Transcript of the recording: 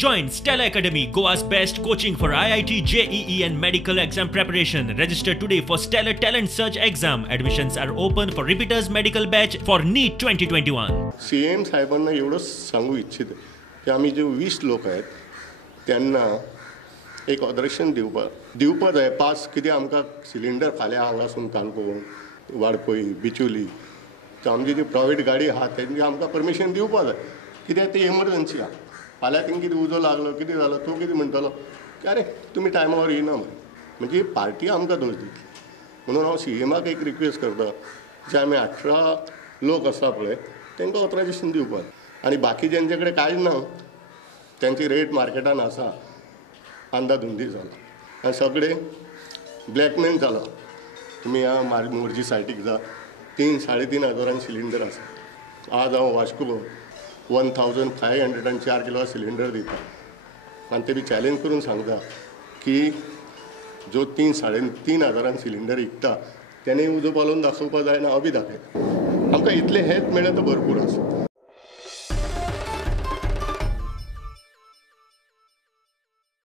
Join Stella Academy, Goa's best coaching for IIT, JEE and medical exam preparation. Register today for Stellar Talent Search exam. Admissions are open for repeaters medical batch for NEET 2021. CM साहेबांना एवढंच सांगू इच्छित की आम्ही जे 20 लोक आहेत त्यांना एक ऑदरेशन दिवपा जाय. 5 कितें आमकां सिलिंडर फाल्यां हांगासून काणकोण वाडपय बिचोली तर आमची जी प्रायवेट गाडी आहा तेंची आमकां परमिशन दिवपा जाय. कित्याक ती एमर्जन्सी आहा. फाल्यां तेंका कितें उजो लागलो कितें जालो तो कितें म्हणटलो की अरे तुमी टायमार येना म्हणजे पार्टी आमकां दोश दितली. म्हणून हांव CMाक एक रिक्वेस्ट करता जे आमी 18 लोक आसा पळय तांकां ऑथरायजेशन दिवपाक आनी बाकी ज्यांचे कडेन कांयच ना त्यांची रेट मार्केटान आसा अंदाधुंदी जाला आनी सगळे ब्लॅकमेल जाला. तुमी ह्या मोरजी सायटीक जा 3-3.5 सिलिंडर आसा. आज हांव वास्को 1504 किलो सिलिंडर दिता आनी ते बी चॅलेंज करून सांगता की जो 3-3.5 सिलिंडर विकता त्याने उजो पालोवन दाखोवपा जायना हांव बी दाखयता. आमकां इतले हेल्प मेळ्ळे तर भरपूर आसा.